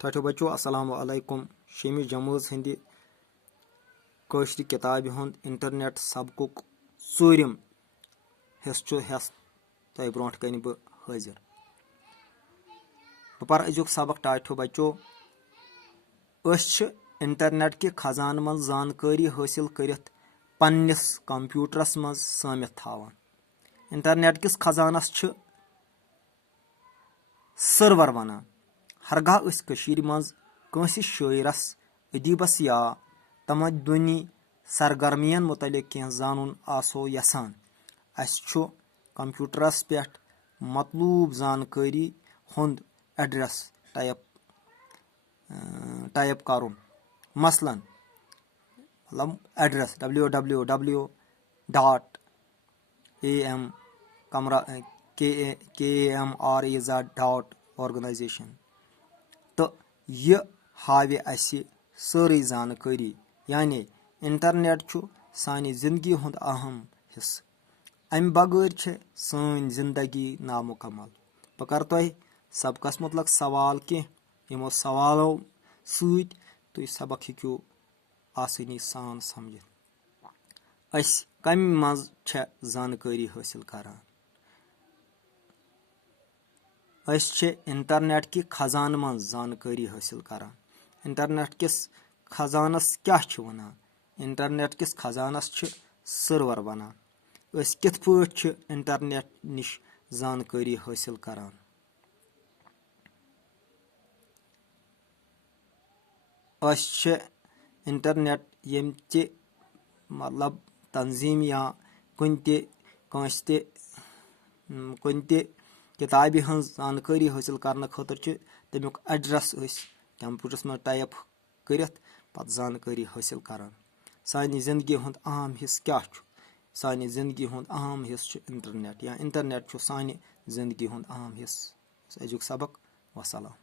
ठाठो बच्चों अस्सलाम वालेकुम। शेमी जमूज हिंदी कौशरी किताब हुंद इंटरनेट सबकुक चूरिम हिस्सु हेस तय ब्रोंठ कन बह हाजिर। बह पर अजुक सबक ठाठो बच्चों। इंटरनेट के खजान मज जानकारी हासिल करित पन्निस कंप्यूटरस मज सामित थावान। इंटरनेट किस खजानस छ सर्वर वनान। हरगाह अस कशीर मज कंस शायरस अदीबस या तमद्दुनी सरगर्मियन मुतलिक कह जानून आसो यसान, अस छु कंप्यूटरस पेठ मतलूब जानकारी हुंद एड्रेस टाइप करुन। मसलन एड्रेस www.amrez.organization तो यह हावे असी सारी जानकारी। यानी इंटरनेट छु सानी जिंदगी हुंद अहम हिस्सा। अम बगैर छे सान जिंदगी नामुकम्मल। बह कर तोह सबकस मुतलक सवाल कह यमो सवालों सत तुम सबक हेक्यू आसानी सान समझित। अस कम मज छे जानकारी हासिल करान। अस छे इंटरनेट की खजान मज जानकारी हासिल करान। इंटरनेट किस खजानस क्या छ वनान? इंटरनेट किस खजानस छ सर्वर वनान। अस कित पठ छ इंटरनेट निश जानकारी हासिल करान? अस छे इंटरनेट यम ते मतलब तंजीम या कुन ते किताबी हज जानकारी हासिल करने खतर छ तमुक एड्रेस कंप्यूटरस में टाइप करित पत जानकारी हासिल करान। सानी जिंदगी हुंद अहम हिस्स क्या छु? सानी जिंदगी हुंद अहम हिस्स छु इंटरनेट, या इंटरनेट छु सानी जिंदगी हुंद अहम हिस्स। अजुक सबक वसलाम।